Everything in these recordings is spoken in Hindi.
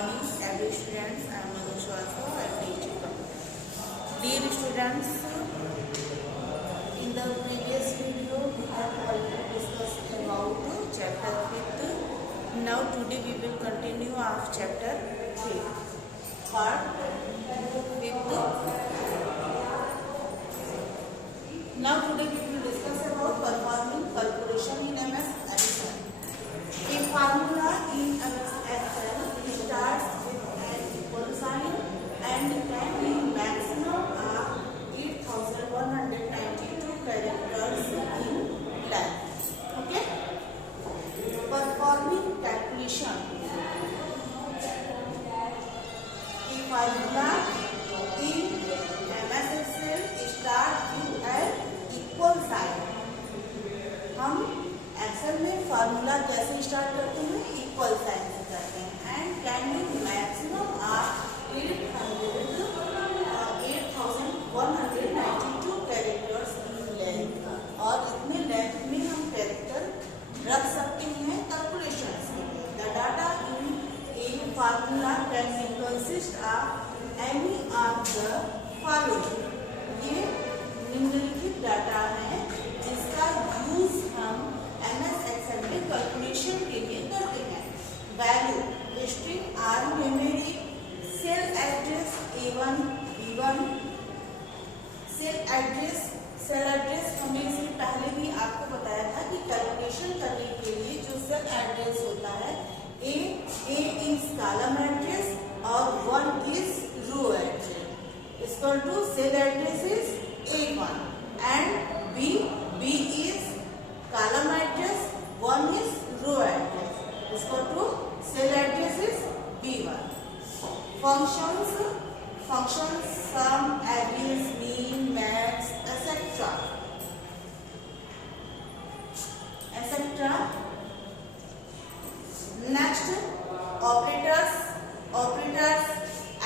morning, every students. I am Madhu Shwasa. I am teaching. Dear students, in the previous video we have already discussed about chapter 5th. Now today we will continue our chapter 5th. Part 5th. Now today we will discuss about performing calculation in MS Excel. A formula in MS Excel starts with an equal sign and can be maximum of 8192 characters in length. Okay? Performing calculation. A formula in MS Excel starts with an equal sign. हम एक्सेल में फार्मूला कैसे स्टार्ट करते हैं? इक्वल साइन से करते हैं. And can be maximum of 8192 characters in length. और इतने लेंथ में हम कैरेक्टर रख सकते हैं कैलकुलेशंस के लिए. The data in A formula can be consist of any of the following. ये निम्नलिखित डाटा है जिसका यूज हम MS Excel में कैलकुलेशन के लिए करते हैं. Value, string or memory, cell address A1 B1. Cell address हमने इससे पहले भी आपको बताया था कि कैलकुलेशन करने के लिए जो सेल एड्रेस होता है A इज कॉलम एड्रेस और 1 is row address. Equal to cell address is A1 and B is column address, 1 is row address. Equal to cell address is B1. Functions sum, average, mean, max, etc. Next, operators,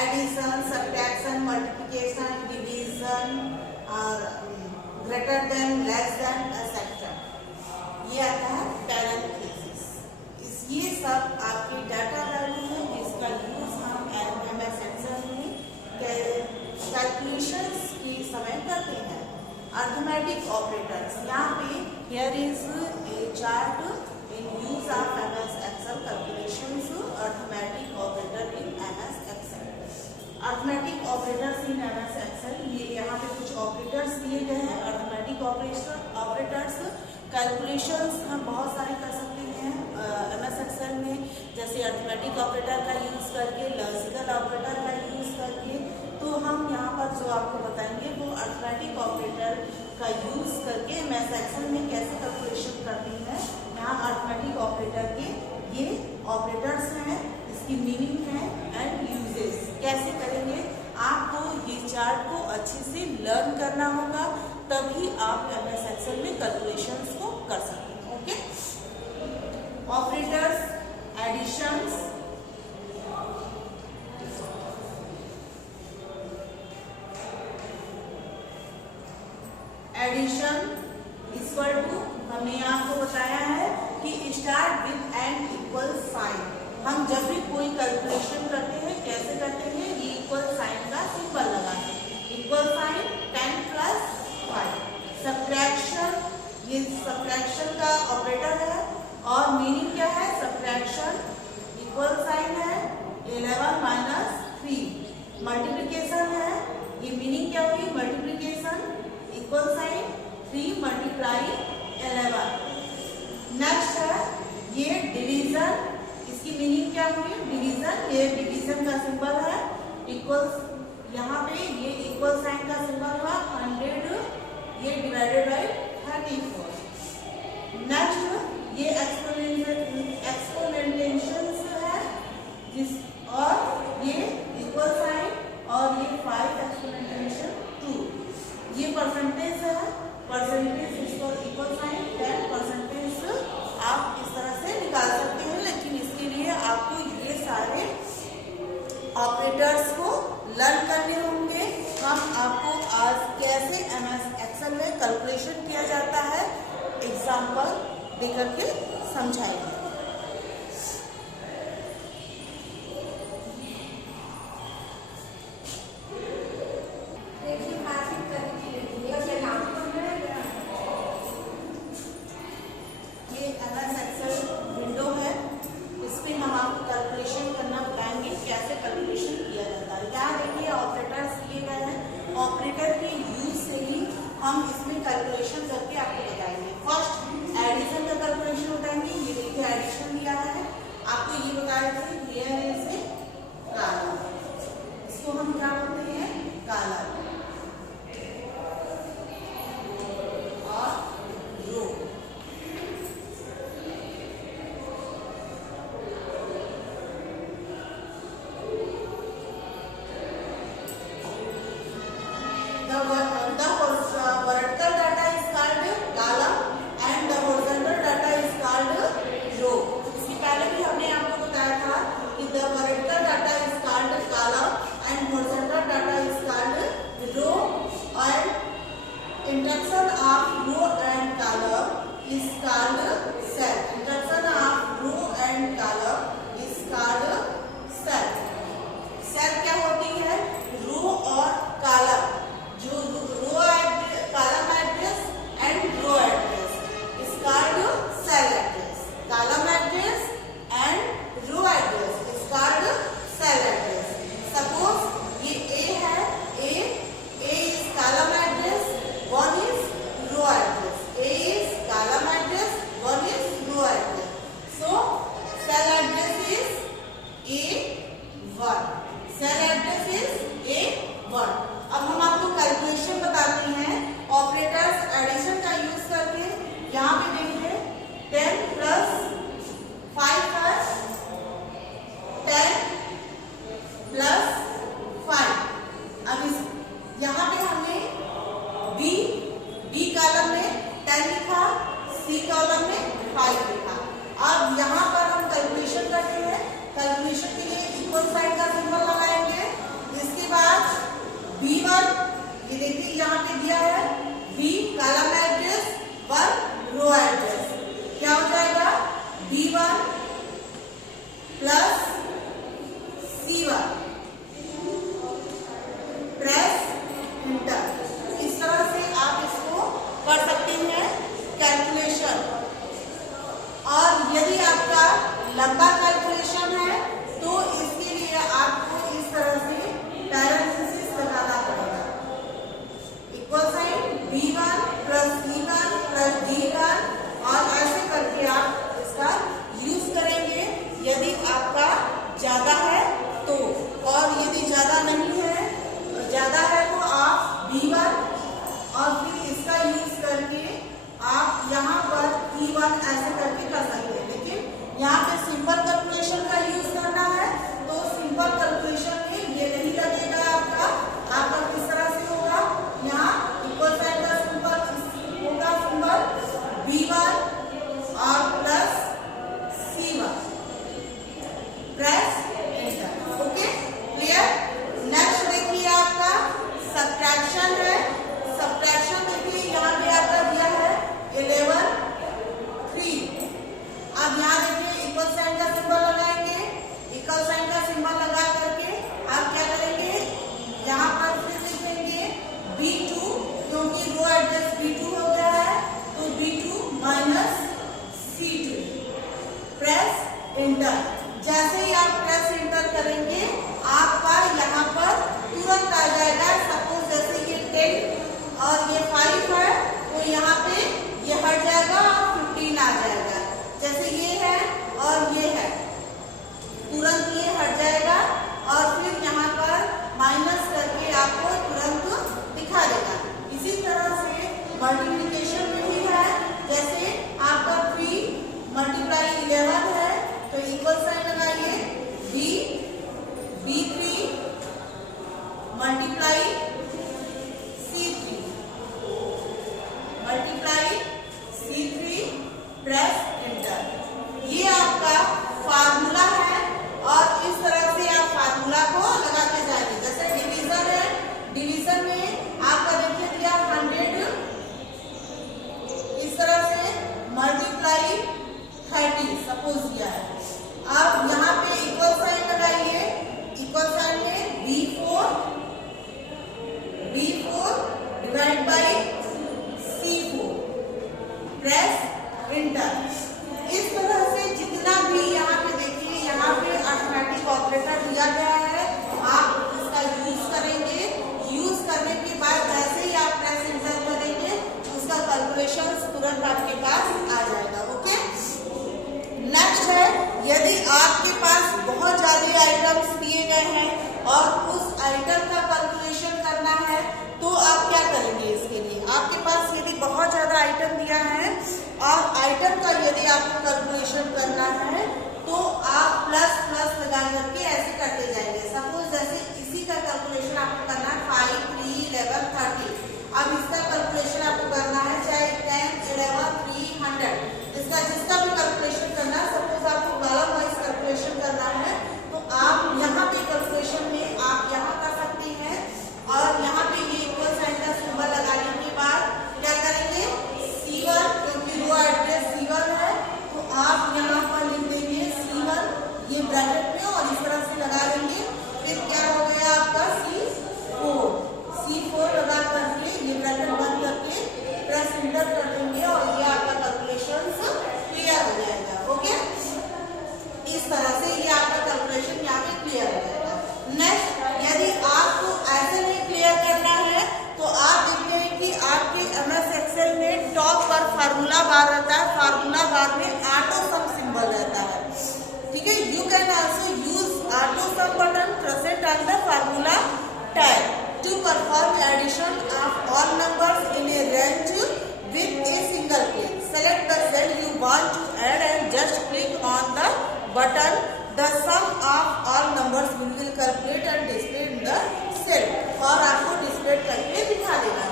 addition, subtraction, multiplication, division, greater than, less than, etc. ये आता है पैरेंथेसिस. ये सब आपके डाटा वैल्यू है जिसका यूज हम MS Excel में कैलकुलेशंस के समय करते हैं. Arithmetic operators. यहाँ पे here is a chart in use of MS Excel calculations. Arithmetic operator in MS Excel. Arithmetic operators in MS Excel. ये यहाँ पे कुछ ऑपरेटर्स दिए गए हैं. अर्थमेटिक ऑपरेटर्स कैलकुलेशंस हम बहुत सारे कर सकते हैं MS Excel में, जैसे अर्थमेटिक ऑपरेटर का यूज करके, लॉजिकल ऑपरेटर का यूज करके. तो हम यहाँ पर जो आपको बताएंगे वो अर्थमेटिक ऑपरेटर का यूज करके MS Excel में कैसे कैलकुलेशन करती है. यहाँ अर्थमेटिक ऑपरेटर के ये ऑपरेटर्स हैं, इसकी मीनिंग है एंड यूजेस कैसे करेंगे. आपको ये चार्ट को अच्छे से लर्न करना होगा, तभी आप MS Excel में कैलकुलेशंस को कर सकते हैं. Okay. Operators, additions, addition equal to, हमने आपको बताया है कि start with an equal sign. हम जब भी कोई कैलकुलेशन करते हैं कैसे करते हैं? ये इक्वल साइन का सिंबल लगाते हैं. Equal sign 10 plus 5. सब्ट्रैक्शन, ये सब्ट्रैक्शन का ऑपरेटर है और मीनिंग क्या है? सब्ट्रैक्शन इक्वल साइन है 11 माइनस 3. मल्टीप्लिकेशन है, ये मीनिंग क्या हुई? Multiplication equal sign 3 multiply 11. Next है ये डिवीजन. इसकी मीनिंग क्या हुई? डिवीजन. ये डिवीजन का सिंबल है इक्वल. यहाँ पे ये इक्वल साइन का सिंबल हुआ 100, ये डिवाइडेड बाय 34. नेक्स्ट ये एक्सपोनेंशियल है जिस, और ये इक्वल साइन और ये 5 एक्सपोनेंशियल 2. ये परसेंटेज है, परसेंटेज इक्वल साइन 10% आप इस तरह से निकाल सकते हैं. लेकिन इसके लिए आपको ये सारे ऑपरेटर्स को लर्न करने होंगे. हम आपको आज कैसे MS Excel में कैलकुलेशन किया जाता है एग्जाम्पल देकर के समझाएंगे. हम इसमें कैलकुलेशन करके आपको बताएंगे। फर्स्ट एडिशन का कैलकुलेशन बताएंगे। ये देखिए एडिशन दिया है, आपको ये बताया था हियर इज ए कॉलम, इसको हम क्या बोलते हैं कॉलम और रो। The vertical data is called column and the horizontal data is called row. इससे पहले भी हमने आपको बताया था कि the vertical data is called column and horizontal data is called row, and intersection of row and column is called cell. Intersection of row and column is called cell. Cell क्या होती है? रो और कॉलम, जो row column address and row address is called cell address. Column address and row address is called cell address. Suppose ये ए है, A is column address, one is row address. A is column address, one is row address. So cell address is A1। Cell address is A1। अब हम आपको कैलकुलेशन बताते हैं ऑपरेटर्स एडिशन का यूज करके। यहाँ पे देखिए 10 प्लस 5 है 10 प्लस 5। अब इस यहाँ पे हमने बी कॉलम में 10 लिखा, सी कॉलम में 5 लिखा। अब यहाँ पर हम कैलकुलेशन करते हैं। कैलकुलेशन के लिए इक्वल साइन का सिंबल लगाएंगे। इसके बाद B1, ये देखिए यहाँ पे दिया है B कॉलम एड्रेस 1 रो एड्रेस, क्या हो जाएगा B1 plus C1। Press inter. इस तरह से आप इसको कर सकते हैं कैलकुलेशन। और यदि आपका लंबा कैलकुलेशन है तो इसके लिए आपको इस तरह से पैरेंथेसिस लगाना पड़ेगा। Equal sign B1 plus C1 plus D1, और ऐसे करके आप इसका यूज करेंगे यदि आपका ज्यादा है तो। और यदि ज्यादा नहीं है, ज्यादा है तो आप B1 और फिर इसका यूज करके आप यहाँ पर E1 ऐसे करके कर सकते हैं। लेकिन यहाँ पे सिंपल कैलकुलेशन का यूज करना है तो सिंपल कैलकुलेशन में ये नहीं लगेगा आपका किस तरह से होगा। यहाँ इक्वल साइन का सिंबल होगा, सिंबल B1 और plus C1। Press enter. Okay, clear. Next देखिए आपका सब्ट्रैक्शन है। सब्ट्रैक्शन देखिए यहाँ पे आपका दिया है 11 3। अब यहाँ देखिए इक्वल साइन का सिंबल लगाएंगे। इक्वल साइन का सिंबल लगा करके आप क्या करेंगे, यहाँ पर फिर लिखेंगे B2, क्योंकि रो एड्रेस B2 हो गया है तो B2 minus C2। Press inter. जैसे ही आप प्रेस इंटर करेंगे आपका यहाँ पर तुरंत आ जाएगा। सपोज जैसे ये 10 और ये 5 है तो यहाँ पे ये हट जाएगा और 15 आ जाएगा। जैसे ये है और ये है, तुरंत ये हट जाएगा और फिर यहाँ पर माइनस करके आपको तुरंत दिखा देगा। इसी तरह से मल्टीप्लिकेशन में भी है। जैसे आपका 3 मल्टीप्लाई 11 है तो इक्वल साइन लगाइए B3 multiply C3 multiply C3। Press inter. ये आपका फार्मूला है और इस तरह से आप फार्मूला को लगाते जाएंगे। जैसे डिवीजन है, डिवीजन में आपका देखिए दिया 100 और आइटम का यदि आपको कैलकुलेशन करना है तो आप प्लस प्लस लगा करके ऐसे करते जाएंगे। सपोज जैसे इसी का कैलकुलेशन आपको करना है 5, 3, 11, 30। अब इसका कैलकुलेशन आपको करना है चाहे 10, 11, 300, इसका जिसका भी कैलकुलेशन करना है। सपोज आपको कॉलम वाइज कैलकुलेशन करना है तो आप यहाँ पे कैलकुलेशन में आप यहाँ कर सकते हैं और यहाँ पे ये इक्वल साइन का सिंबल लगाने के बाद क्या करेंगे C1, क्योंकि रो एड्रेस C1 है तो आप यहाँ पर लिख देंगे C1 ये ब्रैकेट में और इस तरह से लगा देंगे। फिर क्या हो गया आपका C4 लगा करके ये ब्रैकेट बंद करके प्रेस इंटर कर देंगे और ये आपका कैलकुलेशन क्लियर हो जाएगा। ओके, इस तरह से ये आपका कैलकुलेशन यहाँ पे क्लियर हो जाएगा। नेक्स्ट, यदि आपको ऐसे में क्लियर करना है तो आप देखते हैं कि आपके MS एक्सेल में टॉप पर फार्मूला बार रहता है, फार्मूला बार में ऑटो सम सिंबल रहता है। ठीक है, you can also use auto some button present on the formula tab to perform addition of all numbers in a range with a single click. Select the cell you want to add and just click on the button. The sum of all numbers will be calculated and displayed in the cell. और आपको डिस्प्ले करके दिखा देगा।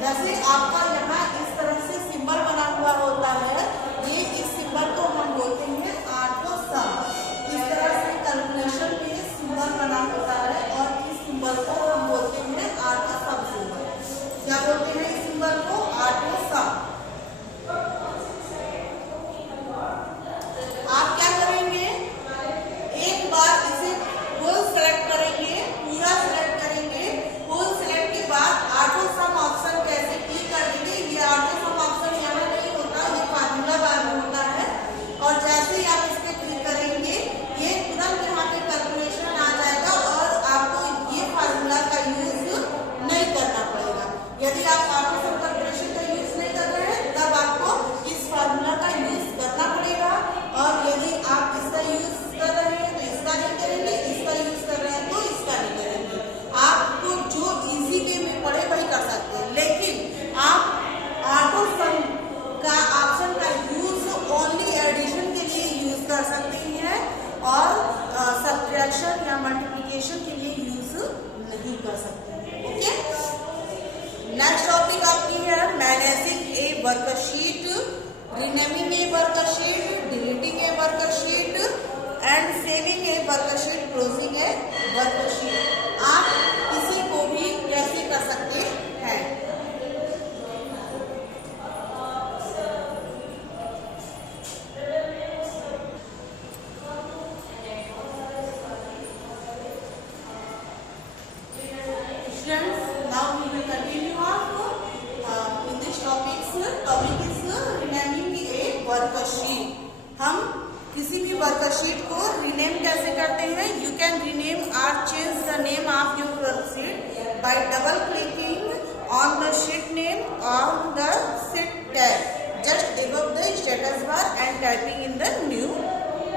जैसे आपका यहाँ इस तरह से सिंबल बना हुआ होता है, ये इस सिंबल को हम बोलते हैं ऑटो सम। इस तरह से कैलकुलेशन में सिंबल बना होता है और इस सिंबल को हम बोलते हैं ऑटो सम सिंबल। क्या बोलते हैं इस सिंबल को? ऑटो सम। आप क्या करेंगे, एक बार इसे फुल सेलेक्ट करेंगे, पूरा सेलेक्ट करेंगे। फुल सेलेक्ट के बाद ऑटो सम ऑप्शन कैसे क्लिक कर देंगे। ये ऑटो सम ऑप्शन यहाँ नहीं होता, ये फार्मूला बार में होता है और जैसे ही आप इस पे क्लिक करेंगे ये तुरंत यहाँ पे कैलकुलेशन आ जाएगा और आपको ये फार्मूला का यूज नहीं करना पड़ेगा। यदि आप ऑटो सम कैलकुलेशन का यूज नहीं कर रहे हैं तब आपको इस फार्मूला का यूज करना पड़ेगा और यदि आप इसका यूज कर रहे हैं तो इसका नहीं करेंगे, इसका यूज कर रहे हैं तो इसका नहीं करेंगे। आपको जो इजी वे में पड़े वही कर सकते हैं, लेकिन आप ऑटो सम का ऑप्शन का यूज ओनली एडिशन के लिए यूज कर सकते हैं और सब्ट्रैक्शन या मल्टीप्लिकेशन के लिए यूज नहीं कर सकते हैं। ओके, नेक्स्ट टॉपिक आपकी है managing A worksheet, renaming A worksheet, deleting a worksheet and saving a worksheet, closing a worksheet. आप किसी को भी कैसे कर सकते हैं। वर्कशीट, हम किसी भी वर्कशीट को रीनेम कैसे करते हैं। यू कैन रीनेम और change the name of your worksheet bye double clicking on the sheet name on the sheet tab just above the status bar and typing in the new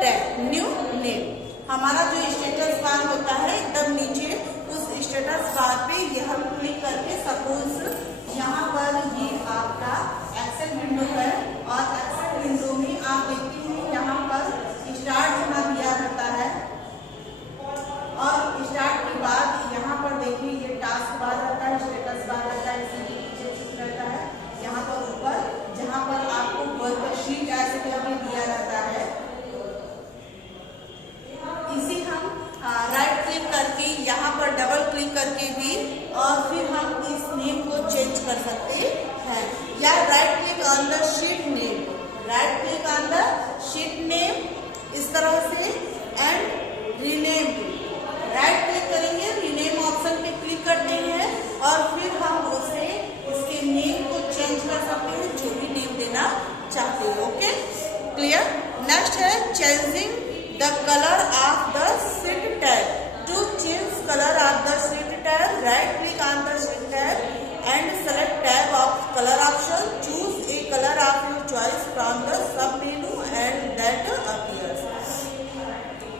tab, new name। हमारा जो स्टेटस बार होता है एकदम नीचे, उस स्टेटस बार पे ये हम क्लिक करके सपोज यहाँ पर ये आपका एक्सेल विंडो है और एक्सेल विंडो में आप देखते हैं यहाँ पर स्टार्ट होना दिया रहता है और स्टार्ट के बाद यहाँ पर देखिए ये टास्क बार रहता है, स्टेटस बार रहता है, इसी के पीछे कुछ रहता है। यहाँ पर ऊपर जहाँ पर आपको वर्कशीट ऐसे करके दिया रहता है, इसी हम राइट क्लिक करके यहाँ पर डबल क्लिक करके भी और फिर हम इस नेम को चेंज कर सकते हैं। या right click on the sheet name, right click on the sheet name इस तरह से एंड रीनेम, राइट क्लिक करेंगे, रीनेम ऑप्शन पे क्लिक करते हैं और फिर हम उसे इसके नेम को चेंज कर सकते हैं, जो भी नेम देना चाहते हैं। Okay, clear. नेक्स्ट है changing the colour of the sheet tab. To change colour of the sheet tab, right click on the sheet tab and select tab of color option. Choose a color of your choice from the sub menu and that appears.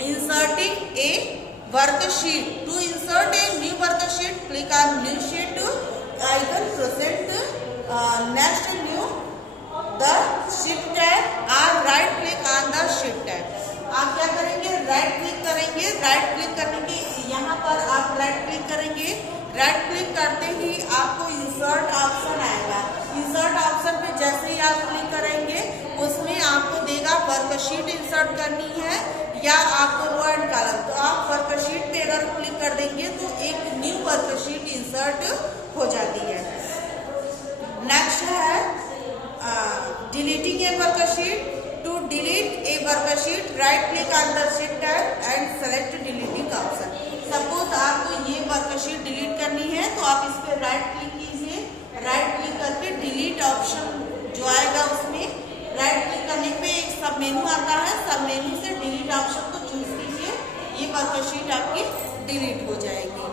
Inserting a worksheet. To insert a new worksheet, click on new sheet icon present next new the shift tab और right click on the shift tab. आप क्या करेंगे, राइट क्लिक करेंगे। राइट क्लिक करने के यहाँ पर आप राइट क्लिक करेंगे। राइट क्लिक करते ही आपको इंसर्ट ऑप्शन आएगा। इंसर्ट ऑप्शन पे जैसे ही आप क्लिक करेंगे उसमें आपको देगा वर्कशीट इंसर्ट करनी है या आपको रो एंड कॉलम। तो आप वर्कशीट पे अगर क्लिक कर देंगे तो एक न्यू वर्कशीट इंसर्ट हो जाती है। नेक्स्ट है deleting a worksheet. To delete a worksheet right click on the shift tab and select deleting option. Suppose आपको ये वर्कशीट डिलीट करनी है तो आप इस पर राइट क्लिक कीजिए। राइट क्लिक करके डिलीट ऑप्शन जो आएगा उसमें राइट क्लिक करने पे एक सब मेनू आता है। सब मेनू से डिलीट ऑप्शन को चूज कीजिए। ये वर्कशीट आपकी डिलीट हो जाएगी।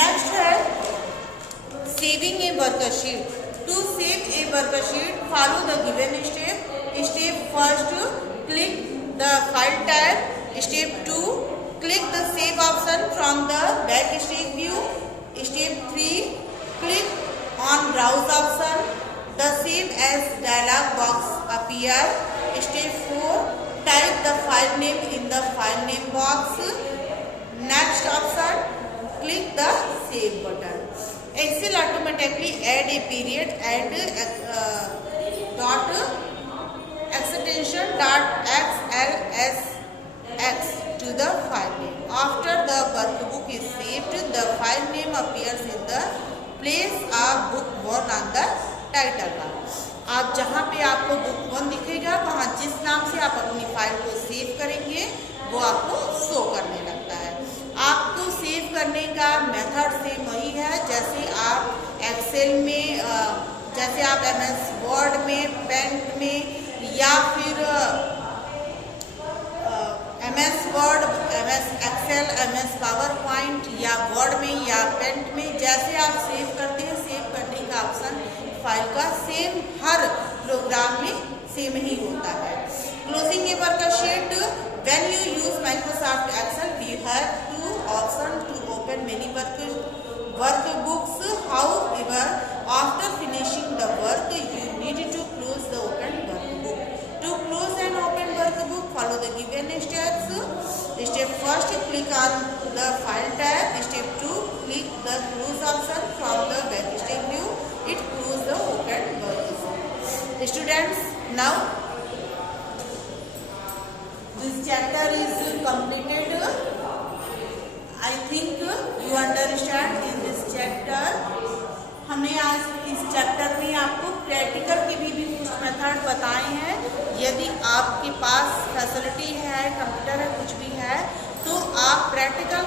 नेक्स्ट है saving a worksheet. To save a worksheet follow the given step. Step first, click the file tab. Step 2, click the save option from the backstage view. Step 3, click on browse option. The save as dialog box appear. Step 4, type the file name in the file name box. Next option, click the save button. Excel automatically add a period and dot extension .xlsx to the file name. After the workbook is saved, the file name appears in the place of book 1 on the title bar. आप जहाँ पे आपको बुक 1 दिखेगा वहाँ जिस नाम से आप अपनी फाइल को सेव करेंगे वो आपको शो करने लगता है। आपको सेव करने का मेथड सेम वही है जैसे आप एक्सेल में, जैसे आप MS वर्ड में, पेंट में या फिर MS Word, MS Excel, MS PowerPoint या वर्ड में या पेंट में जैसे आप सेव करते हैं, सेव करने का ऑप्शन फाइल का सेम हर प्रोग्राम में सेम ही होता है। Closing a worksheet. When you use Microsoft Excel you have two option to open many workbooks. However, after finishing the work you need to close the open workbook. To close an open workbook, follow the given steps. Step first, click on the file tab. Step 2, click the close option from the backstage view. It close the open workbook. Students, now this chapter is completed. I think you understand in this chapter. हमने आज इस चैप्टर में आपको प्रैक्टिकल के भी कुछ मेथड बताए हैं। यदि आपके पास फैसिलिटी है, कंप्यूटर है, कुछ भी है तो आप प्रैक्टिकल